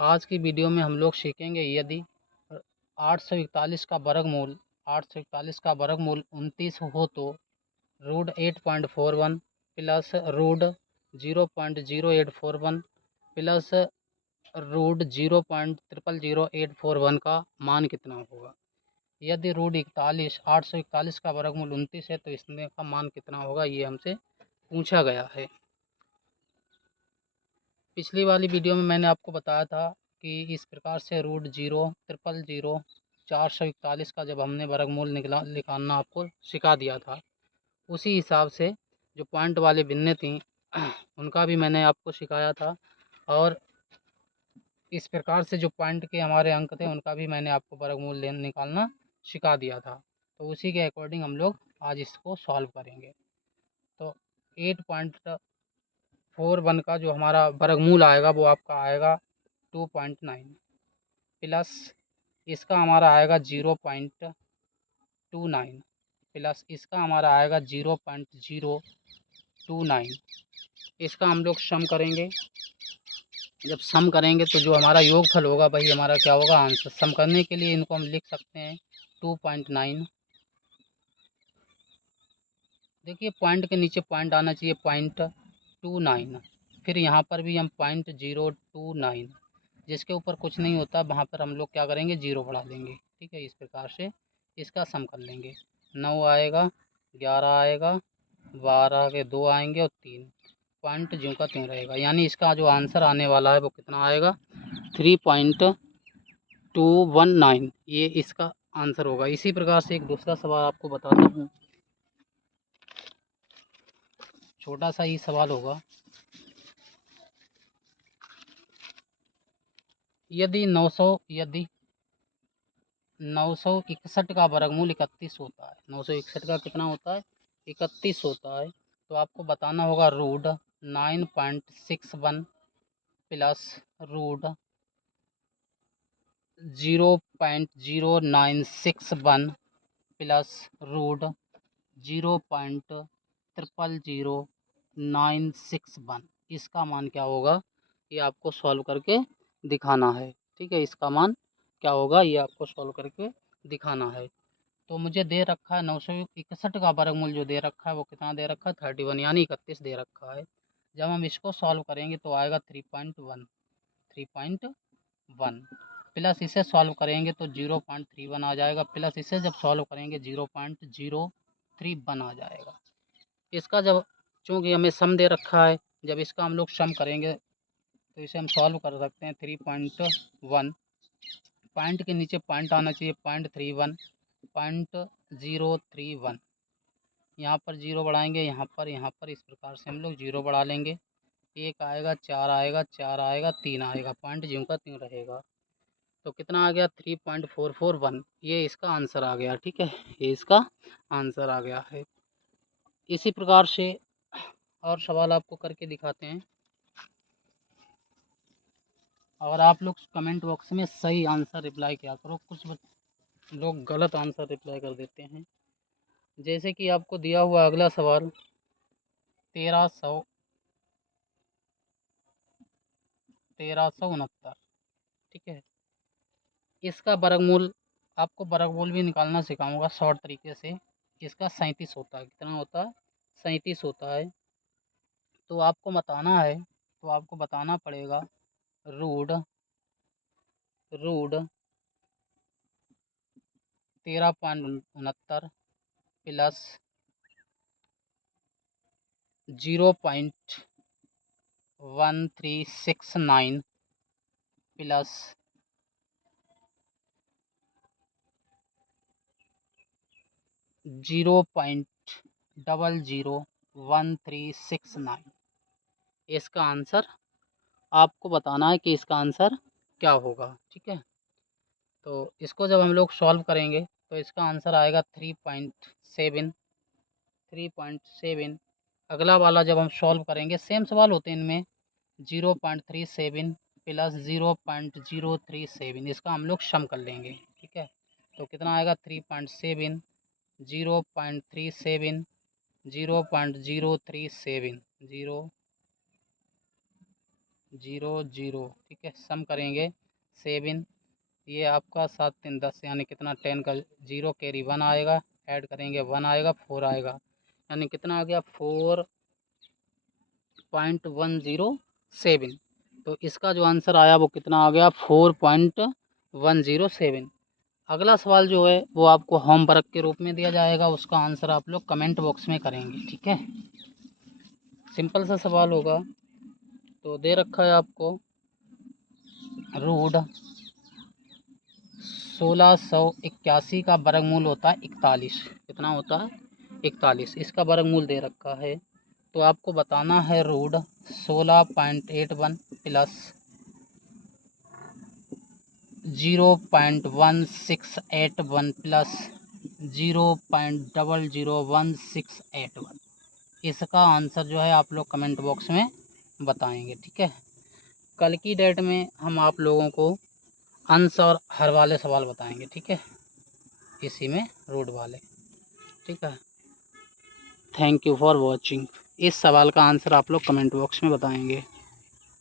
आज की वीडियो में हम लोग सीखेंगे यदि 841 का वर्गमूल 29 हो तो root 8.41 plus root 0.0841 plus root 0.000841 का मान कितना होगा। यदि रूट 841 का वर्गमूल 29 है तो इसमें का मान कितना होगा, ये हमसे पूछा गया है। पिछली वाली वीडियो में मैंने आपको बताया था कि इस प्रकार से रूट 0.000441 का जब हमने वर्गमूल निकालना आपको सिखा दिया था, उसी हिसाब से जो पॉइंट वाली भिन्नें थी उनका भी मैंने आपको सिखाया था, और इस प्रकार से जो पॉइंट के हमारे अंक थे उनका भी मैंने आपको वर्गमूल निकालना सिखा दिया था। तो उसी के अकॉर्डिंग हम लोग आज इसको सॉल्व करेंगे। तो 8.41 का जो हमारा वर्गमूल आएगा वो आपका आएगा 2.9 प्लस इसका हमारा आएगा 0.29 प्लस इसका हमारा आएगा 0.029। इसका हम लोग सम करेंगे। जब सम करेंगे तो जो हमारा योगफल होगा वही हमारा क्या होगा, आंसर। सम करने के लिए इनको हम लिख सकते हैं 2.9। देखिए पॉइंट के नीचे पॉइंट आना चाहिए 0.29, फिर यहाँ पर भी हम 0.029, जिसके ऊपर कुछ नहीं होता वहाँ पर हम लोग क्या करेंगे, जीरो बढ़ा देंगे। ठीक है, इस प्रकार से इसका सम कर लेंगे। 9 आएगा, 11 आएगा, 12 के 2 आएंगे और 3 पॉइंट ज्यों का त्यों रहेगा। यानी इसका जो आंसर आने वाला है वो कितना आएगा, 3.219। ये इसका आंसर होगा। इसी प्रकार से एक दूसरा सवाल आपको बताता हूँ, छोटा सा ही सवाल होगा। यदि 961 का वर्गमूल 31 होता है, 961 का कितना होता है, 31 होता है, तो आपको बताना होगा root 9.61 plus root 0.0961 plus root 0.000961। इसका मान क्या होगा, ये आपको सॉल्व करके दिखाना है। ठीक है, इसका मान क्या होगा ये आपको सॉल्व करके दिखाना है। तो मुझे दे रखा है 961 का वर्गमूल जो दे रखा है वो कितना दे रखा है, 31 यानी 31 दे रखा है। जब हम इसको सॉल्व करेंगे तो आएगा 3.1 प्लस इसे सॉल्व करेंगे तो 0.31 आ जाएगा, प्लस इसे जब सॉल्व करेंगे 0.031 आ जाएगा। इसका जब चूँकि हमें सम दे रखा है, जब इसका हम लोग सम करेंगे तो इसे हम सॉल्व कर सकते हैं। 3.1 पॉइंट के नीचे पॉइंट आना चाहिए 0.31, 0.031। यहाँ पर जीरो बढ़ाएंगे, यहाँ पर इस प्रकार से हम लोग जीरो बढ़ा लेंगे। 1 आएगा, 4 आएगा, 4 आएगा, 3 आएगा, पॉइंट ज्यों का त्यों रहेगा। तो कितना आ गया, 3.441। ये इसका आंसर आ गया। ठीक है, ये इसका आंसर आ गया है। इसी प्रकार से और सवाल आपको करके दिखाते हैं, और आप लोग कमेंट बॉक्स में सही आंसर रिप्लाई किया करो। कुछ लोग गलत आंसर रिप्लाई कर देते हैं। जैसे कि आपको दिया हुआ अगला सवाल 1369। ठीक है, इसका वर्गमूल, आपको वर्गमूल भी निकालना सिखाऊंगा शॉर्ट तरीके से। इसका 37 होता है। कितना होता है, 37 होता है। तो आपको बताना पड़ेगा रूट 13.69 प्लस 0.1369 प्लस 0.001369। इसका आंसर आपको बताना है कि इसका आंसर क्या होगा। ठीक है, तो इसको जब हम लोग सॉल्व करेंगे तो इसका आंसर आएगा 3.7। अगला वाला जब हम सॉल्व करेंगे, सेम सवाल होते हैं इनमें, 0.37 प्लस 0.037, इसका हम लोग सम कर लेंगे। ठीक है, तो कितना आएगा, 3.7, 0.37, 0.037, 0 0, ठीक है। सम करेंगे 7, ये आपका 7 3 10 यानी कितना 10 का 0 कैरी 1 आएगा, ऐड करेंगे 1 आएगा 4 आएगा, यानी कितना आ गया 4.107। तो इसका जो आंसर आया वो कितना आ गया 4.107। अगला सवाल जो है वो आपको होमवर्क के रूप में दिया जाएगा, उसका आंसर आप लोग कमेंट बॉक्स में करेंगे, ठीक है। सिंपल सा सवाल होगा। तो दे रखा है आपको रूट 1681 का वर्गमूल होता है 41। कितना होता है 41, इसका वर्गमूल दे रखा है। तो आपको बताना है रूट 16.81 प्लस 0.1681 प्लस 0.00161। इसका आंसर जो है आप लोग कमेंट बॉक्स में बताएंगे, ठीक है। कल की डेट में हम आप लोगों को अंश और हर वाले सवाल बताएंगे, ठीक है, इसी में रूट वाले, ठीक है। Thank you for watching. इस सवाल का आंसर आप लोग कमेंट बॉक्स में बताएंगे।